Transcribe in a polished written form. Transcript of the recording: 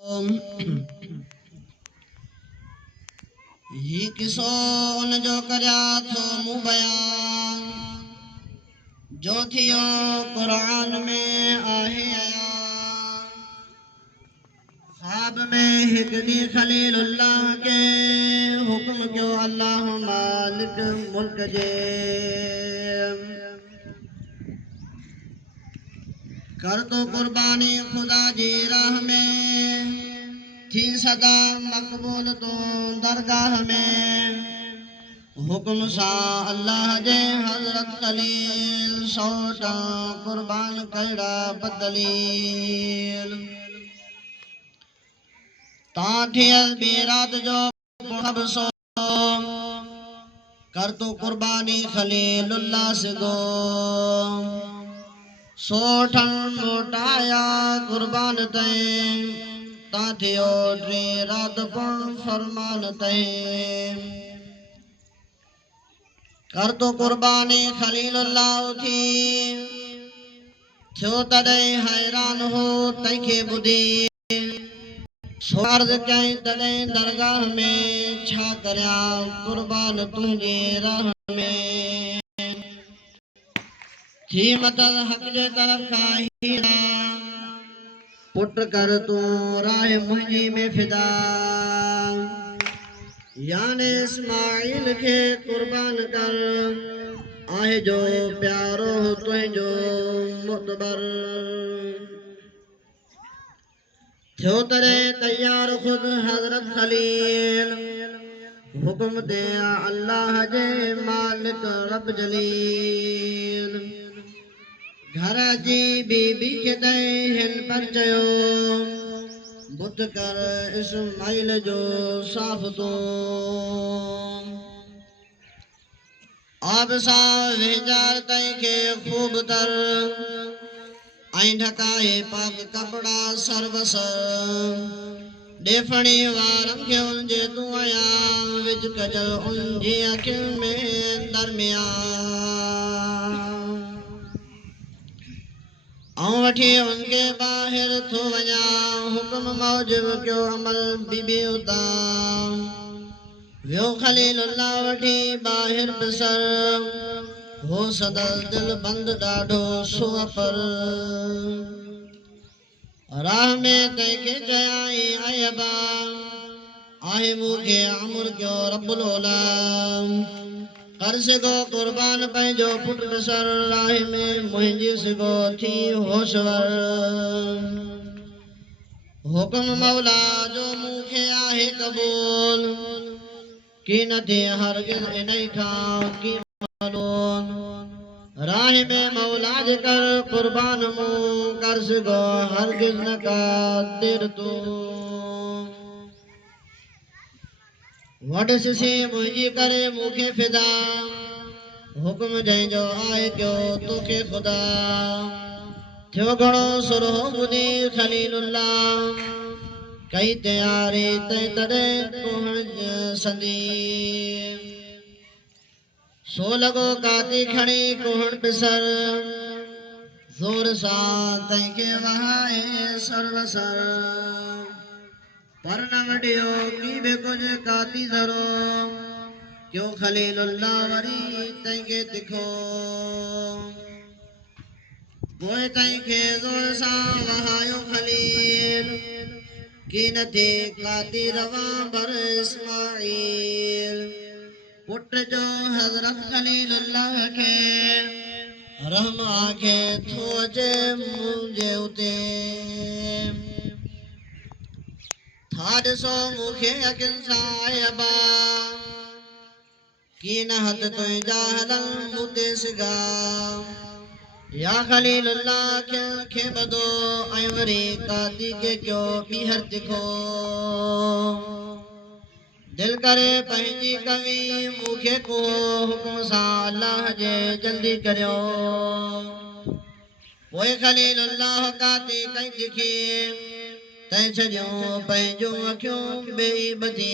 ही किसो उन जो करया थो मु बयान जो थियो कुरान में आहे आया ख्वाब में हिक दी खलीलुल्लाह के हुक्म क्यों अल्लाह मालिक मुल्क जे कर तो कुर्बानी खुदा जी राह में थी सदा मकबूल तो दरगाह में हुक्म सा अल्लाह जे हजरत खलील सौटा कुर्बान कड़ा बदलील ताठियल बेरात जो अब सो कर तो कुर्बानी खलीलुल्लाह से गो सोठन मोटाया कुर्बान तय ताठियो ड्री रात पण फरमान तय कर तो कुर्बानी खलीलुल्लाह थी थियो तॾहिं हैरान हो तंहिंखे ॿुधी स्वार्थ कई तॾहिं दरगाह में छा करया कुर्बान तुंहिंजे राह में थी मदद हक जे तरफ खां हीरा पुट कर तूं राह मुंहिंजी में फिदा याने इस्माइल के कुर्बान कर आहे जो प्यारो तुंहिंजो मुतबर थियो तॾहिं तैयार खुद हजरत खलील हुक्म दे अल्लाह जे मालिक रब जलील घर जी बीबी के दे हिन पर चयो बुत कर इस्माइल जो साफ तो अब सा वेजार तई के खूब तर आई ढकाए पाक कपड़ा सर्वसर डेफणी वारम के उनजे तू आया विच कजल उनजी अखियुनि में दरमियान आऊं वठी उनके बाहिर थो वञा हुक्म मौजब कयो अमल बीबी उताम वियो खलीलुल्लाह वठी बाहिर बिसर हो सदल दिल बंद ॾाढो सुअ पर राह में तंहिंखे चयाई अयबा आहे मूंखे अमुर कयो रब्बुल ओलाम कर सिगो कुर्बान पंहिंजो पुट बिसर राह में मुंहिंजी सिगो थी होशवर हुक्म मौला जो मूंखे आहे क़बूल की न थे हरगिज़ इन्ही खां की मालूम राह में मौला जे कर कुर्बान मूं कर सिगो हरगिज़ न का देर तू वड सिसी मुंहिंजी करे मूंखे फिदा हुक्म जंहिंजो आहे कयो तोखे खुदा थियो घणो सुरहो ॿुधी खलीलुल्लाह कई तयारी तॾहिं कोहण संदी सो लॻो काती खणी कोहण पिसर ज़ोर सां तंहिंखे वहाए सर्वसर पर न वडियो की बि कुझु काती ज़रो क्यों खलीलुल्लाह वरी तंहिंखे तिखो पोइ तंहिंखे ज़ोर सां वहायो खलील की न थे काती रवा बर इस्माइल पुट जो हजरत खलीलुल्लाह के रहम आखे थो अचे मुंहिंजे उते था ॾिसो मूंखे अखियुनि सां अयबा की न हथ तुंहिंजा हलनि मूं ते सिगा या खलीलुल्लाह खे ॿधो ऐं वरी काती के कयो ॿीहर तिखो दिल करे पंहिंजी कवी मूंखे को हुक्म सां अल्लाह जे जल्दी करियो पोइ खलीलुल्लाह काती कई तिखी तंहिं छॾियो पंहिंजूं अखियूं ॿेई ॿधी